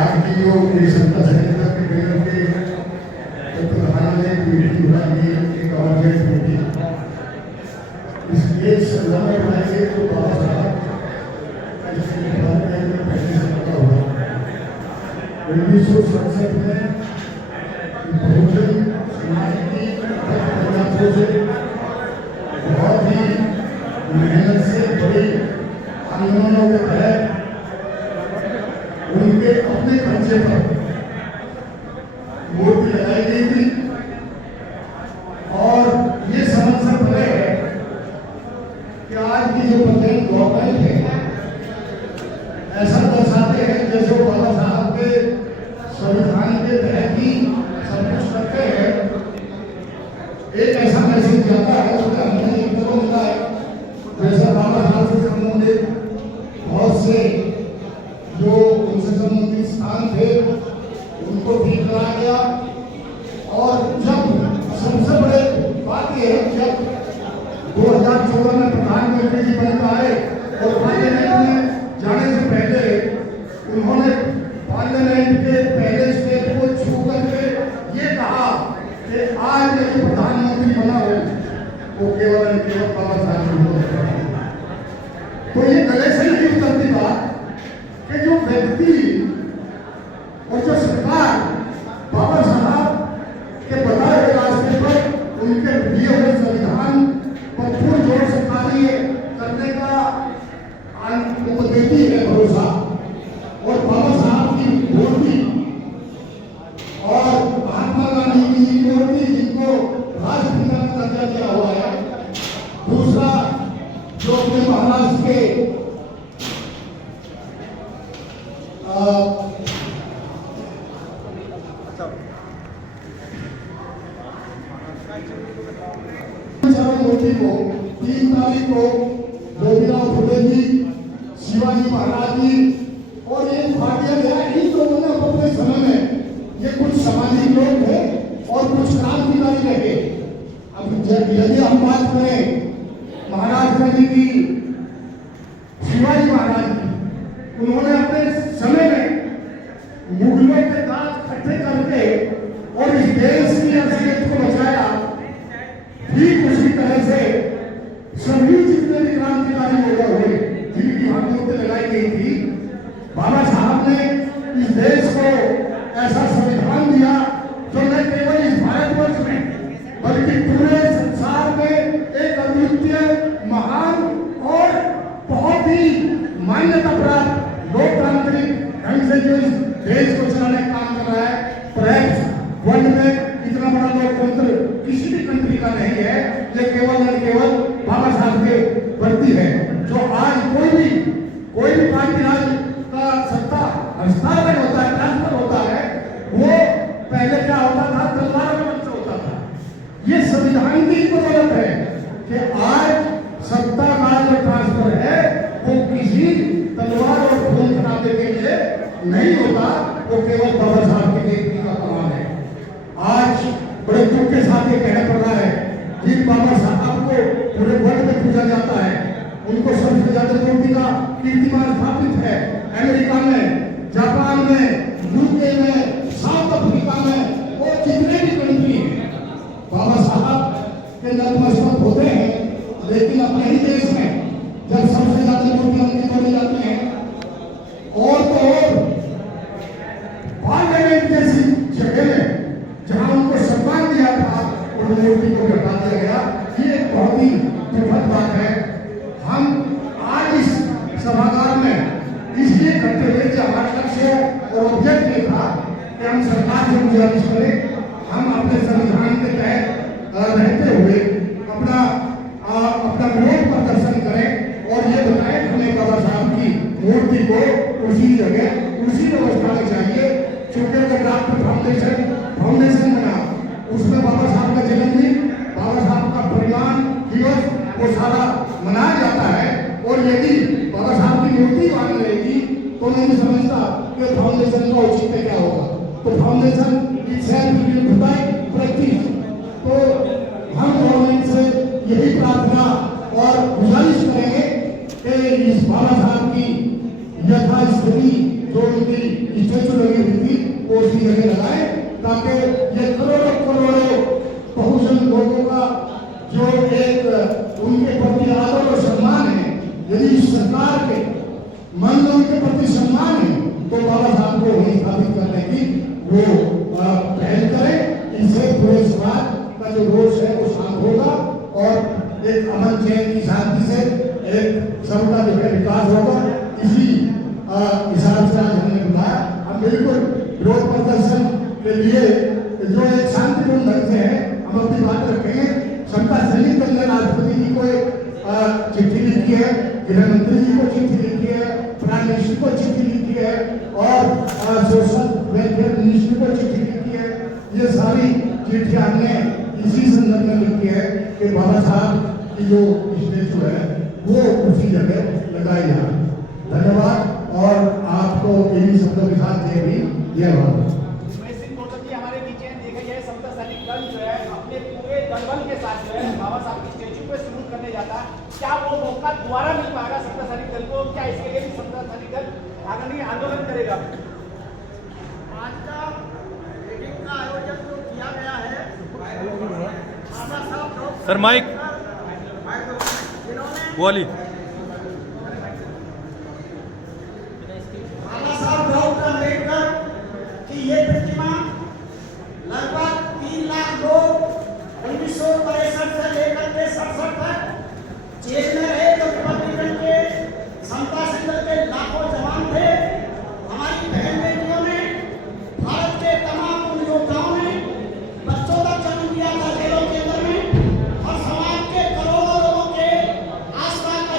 भारतीयों की सत्ता संहिता के नियम के प्रधानालय की मीटिंग बुलाई एक गवर्नमेंट मीटिंग इसलिए संविधान बनाएंगे तो बाबा साहब पहले से पता हुआ 1967 में बहुजन समाज की से बहुत ही मेहनत से बड़ी आंदोलनों के तहत उनके अपने खर्चे पर मूर्ति लगाई गई थी और ये समस्या बने है कि आज की जो प्रेजेंट गवर्नमेंट है ऐसा दर्शाते हैं जैसे बाबा साहब के संविधान के तहत ही सब कुछ करते हैं। एक ऐसा मैसेज जाता है उसका हमें एक मिला है जैसा बाबा साहब से संबंधित बहुत से जो उनसे संबंधित स्थान थे उनको ठीक कराया गया। और जब सबसे बड़े बात यह है जब 2014 में प्रधानमंत्री जी बनकर आए और पार्लियामेंट में जाने से पहले उन्होंने पार्लियामेंट के पहले स्टेप को छू करके ये कहा कि आज जो प्रधानमंत्री बना हो वो केवल बाबा साहब तो ये गले से नहीं उतरती बात कि जो व्यक्ति और जो सरकार बाबा साहब के बताए हुए रास्ते पर उनके दिए हुए संविधान पर पुरजोर से कार्य करने का देती है भरोसा और बाबा साहब की मूर्ति और महात्मा गांधी की मूर्ति जिनको राष्ट्रपिता का दर्जा दिया हुआ है। दूसरा जो अपने महाराष्ट्र के मूर्ति को 3 तारीख को ज्योतिराव फुले जी शिवाजी महाराज जी और ये पार्टियां गया इन लोगों ने अपने समय में ये कुछ सामाजिक लोग थे और कुछ क्रांतिकारी रहे। अब यदि हम बात करें महाराष्ट्र जी की शिवाजी महाराज जी उन्होंने अपने समय में मुगलों के दांत इकट्ठे करके और इस देश की असलियत को बचाया। ठीक उसी तरह से सभी जितने भी क्रांतिकारी लोग हुए जिनकी हाथों लगाई गई थी बाबा साहब ने इस देश को ऐसा संविधान दिया जो न केवल इस भारतवर्ष में बल्कि पूरे संसार में एक अद्वितीय महान और बहुत ही मान्यता प्राप्त लोकतांत्रिक ढंग से जो इस देश को चलाने का काम कर रहा है। परहैप्स वर्ल्ड में इतना बड़ा लोकतंत्र किसी भी कंट्री का नहीं है। ये केवल न केवल बाबा साहब के प्रति है। जो आज कोई भी पार्टी राज का सत्ता हस्तांतरण होता है ट्रांसफर होता है वो पहले क्या होता था तलवार के बल से होता था। ये संविधान की बदौलत है कि आज सत्ता का जो ट्रांसफर है वो किसी तलवार और खून खराबे के लिए नहीं होता। वो केवल बाबा साहब की नेतृत्व का कमाल है। आज बड़े दुख के साथ ये कहना पड़ रहा है जिन बाबा साहब को पूरे वर्ल्ड में पूजा जाता है उनको सबसे ज्यादा मूर्ति का कीर्तिमान स्थापित है अमेरिका में, जापान में, यूके में, साउथ अफ्रीका में और जितने भी कंट्री हैं बाबा साहब के नतमस्तक होते हैं। लेकिन अपने ही देश में जब सबसे ज्यादा मूर्तियां उनकी तोड़ी जाती हैं और तो और पार्लियामेंट जैसी जगह में जहां उनको सम्मान दिया था उन मूर्ति को हटा दिया गया। ये एक बहुत ही दुखद बात है। हम आज इस सभागार में इसलिए करते हुए कि हमारा लक्ष्य और ऑब्जेक्ट ये था कि हम सरकार से गुजारिश करें हम अपने संविधान के तहत रहते हुए अपना विरोध प्रदर्शन करें और ये बताएं हमें बाबा साहब की मूर्ति को उसी जगह उसी व्यवस्था में चाहिए। चूंकि अगर डॉक्टर फाउंडेशन बना उसमें बाबा साहब का जन्मदिन बाबा साहब का परिवार दिवस वो सारा मनाया जाता है और यदि बाबा साहब की मूर्ति वहां रहेगी तो मैं नहीं समझता कि फाउंडेशन का औचित्य क्या होगा। तो फाउंडेशन की सेल्फ प्रैक्टिस तो हम गवर्नमेंट से यही प्रार्थना और गुजारिश करेंगे कि इस बाबा साहब की यथास्थिति जो उनकी स्टैचू लगी हुई थी वो उसी जगह लगाए, ताकि ये करोड़ों करोड़ों बहुजन लोगों का जो एक उनके प्रति आदर और सम्मान है, यदि सरकार के मन में उनके प्रति सम्मान है तो बाबा साहब को वही स्थापित करने की वो पहल करें। इससे पूरे समाज का जो रोष है वो शांत होगा और एक अमन चैन की शांति से एक सबका जो है विकास होगा। इसी हिसाब से आज हमने बुलाया। हम बिल्कुल विरोध प्रदर्शन के लिए जो एक शांतिपूर्ण ढंग से है हम अपनी बात रखेंगे। समता सैनिक दल ने राष्ट्रपति जी को एक चिट्ठी लिखी है, गृह मंत्री जी को चिट्ठी लिखी है, प्राइम मिनिस्टर को चिट्ठी लिखी है और सोशल वेलफेयर मिनिस्टर को चिट्ठी लिखी है। ये सारी चिट्ठियां हमने इसी संदर्भ में लिखी है कि बाबा साहब की जो स्टेचू है वो उसी जगह लगाई जाए। धन्यवाद और आपको इन शब्दों के साथ जय भी जय भारत। हमारे बीच देखा जाए समता सैनिक दल जो है अपने पूरे दलबल के साथ जो है बाबा साहब की स्टेचू पे सलूट करने जाता है, क्या वो मौका दोबारा मिल पाएगा समता सैनिक दल को? क्या इसके लिए भी समता सैनिक दल आगे आंदोलन करेगा? आज का मीटिंग का आयोजन जो किया गया है बाबा साहब सर माइक वाली बाबा साहब डॉक्टर अम्बेडकर की ये प्रतिमा लगभग 3 लाख लोग 1963 से लेकर के 67 तक जेल में रहे। तो रिपब्लिकन के समता संघ के लाखों जवान थे। हमारी बहन बेटियों ने, भारत के तमाम उन योद्धाओं ने बच्चों तक जन्म दिया था जेलों के अंदर में, और समाज के करोड़ों लोगों के आस्था का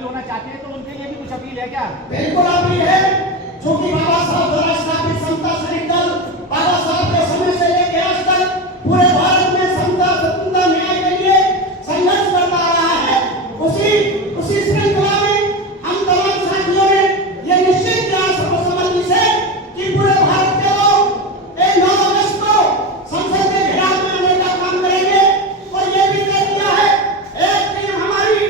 शामिल होना चाहते हैं तो उनके लिए भी कुछ अपील है क्या? बिल्कुल अपील है, क्योंकि बाबा साहब द्वारा स्थापित समता सैनिक दल बाबा साहब के समय से लेकर आज तक पूरे भारत में समता स्वतंत्रता न्याय के लिए संघर्ष करता रहा है। उसी श्रृंखला में हम तमाम साथियों ने ये निश्चित किया सर्वसम्मति से कि पूरे भारत के लोग 9 अगस्त को संसद के घेराव में आने का काम करेंगे और ये भी तय किया है एक टीम हमारी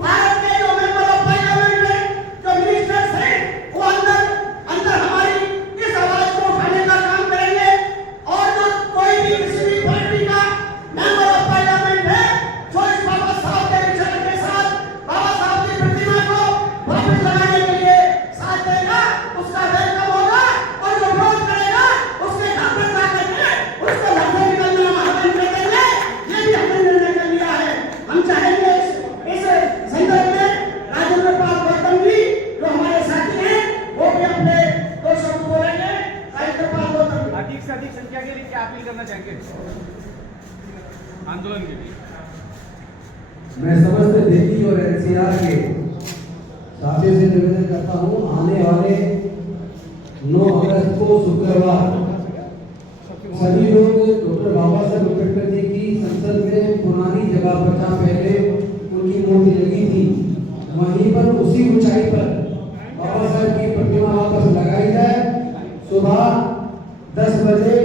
भारत के जो मेंबर ऑफ पार्लियामेंट में जो मिनिस्टर्स हैं वो अंदर हमारी इस आवाज को उठाने का काम करेंगे और जो कोई भी किसी भी पार्टी का मेंबर ऑफ पार्लियामेंट है जो इस बाबा साहब के विचार के साथ बाबा साहब की प्रतिमा को वापस लगाने के लिए साथ देगा उसका वेलकम होगा और जो विरोध करेगा उसके घर पर जाकर के उसको घर से निकलने का आह्वान कर देंगे। ये भी हमने निर्णय कर लिया है। हम चाहेंगे इस संदर्भ में राजेंद्र पाल गौतम जी जो हमारे साथी हैं वो भी अपने 2 शब्द बोलेंगे। राजेंद्र पाल गौतम अधिक से अधिक संख्या के लिए क्या अपील करना चाहेंगे आंदोलन के लिए? मैं समस्त दिल्ली और एनसीआर के साथियों से निवेदन करता हूं, आने वाले 9 अगस्त को शुक्रवार सभी लोग डॉक्टर बाबा साहब अम्बेडकर जी की संसद में पुरानी जगह पर जहाँ पहले उनकी मूर्ति लगी थी वहीं पर उसी ऊंचाई पर बाबा साहब की प्रतिमा वापस लगाई जाए। सुबह 10 बजे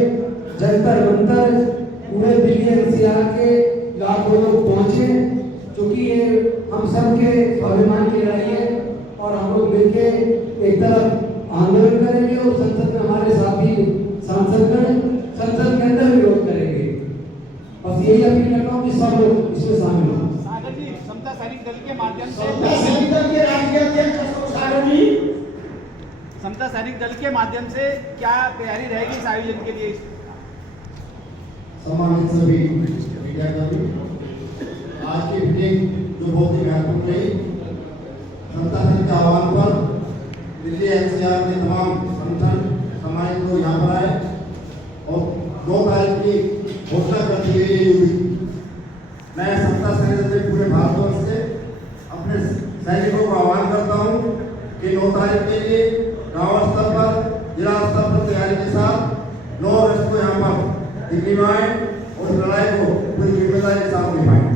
जंतर मंतर पूरे दिल्ली एनसीआर के लाखों लोग पहुंचे, क्योंकि ये हम सब के स्वाभिमान की लड़ाई है और हम लोग मिलके एक तरफ आंदोलन करेंगे और संसद में हमारे साथी सांसदगण संसद के अंदर विरोध करेंगे। बस यही अपील करता हूँ कि सब लोग इसमें शामिल हों। सागर जी, समता सैनिक दल के माध्यम से समता सैनिक दल के राष्ट्रीय अध्यक्ष अशोक सागर जी समता सैनिक दल के माध्यम से क्या तैयारी रहेगी इस आयोजन के लिए? सम्मानित सभी मीडिया कर्मी, आज की मीटिंग जो बहुत ही महत्वपूर्ण रही, समता सैनिक के आह्वान पर दिल्ली एनसीआर के तमाम संगठन समाज लोग यहाँ पर आए और 2 तारीख की घोषणा कर दी गई हुई। मैं समता सैनिक से पूरे भारतवर्ष से अपने सैनिकों को आह्वान करता हूँ कि 9 तारीख के लिए गांव स्तर पर जिला स्तर पर तैयारी के साथ 9 अगस्त को यहाँ पर दिल्ली में आए और इस लड़ाई को पूरी जिम्मेदारी के साथ निभाएं।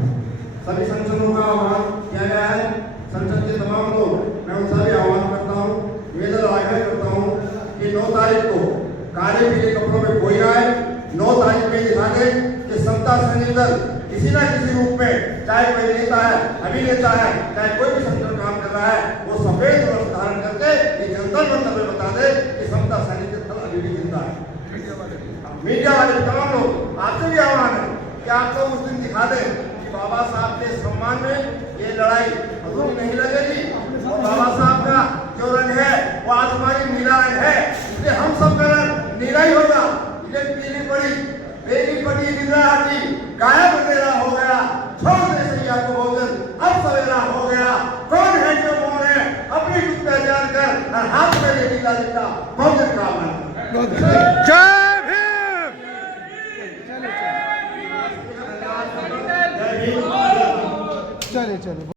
सभी संगठनों का आह्वान किया गया है। संसद के तमाम लोग, मैं उन सभी आह्वान करता हूँ, निवेदन आग्रह करता हूँ कि 9 तारीख को काले पीले कपड़ों में कोई आए, 9 तारीख में दिखा दे कि समता सैनिक दल किसी न किसी रूप में, चाहे कोई नेता है, अभिनेता है, चाहे कोई भी संगठन काम कर रहा है, वो सफेद वस्त्र धारण करके ये जंतर मंतर में बता दे कि समता सैनिक दल अभी भी जिंदा है। मीडिया वाले तमाम लोग आपसे भी आह्वान है कि आप लोग उस दिन दिखा दें कि बाबा साहब के सम्मान में ये लड़ाई अधूरी नहीं लगेगी और बाबा साहब का जो रंग है वो आसमानी नीला रंग है, इसलिए हम सब का रंग नीला ही होगा। ये पीली पड़ी बेली पड़ी निद्रा हटी, गायब अंधेरा हो गया, छोड़ दे सैया को भोजन, अब सवेरा हो गया। कौन है जो मोर है अपनी खुद पहचान कर और हाथ में ले नीला नीला भोजन का आह्वान। चले चले।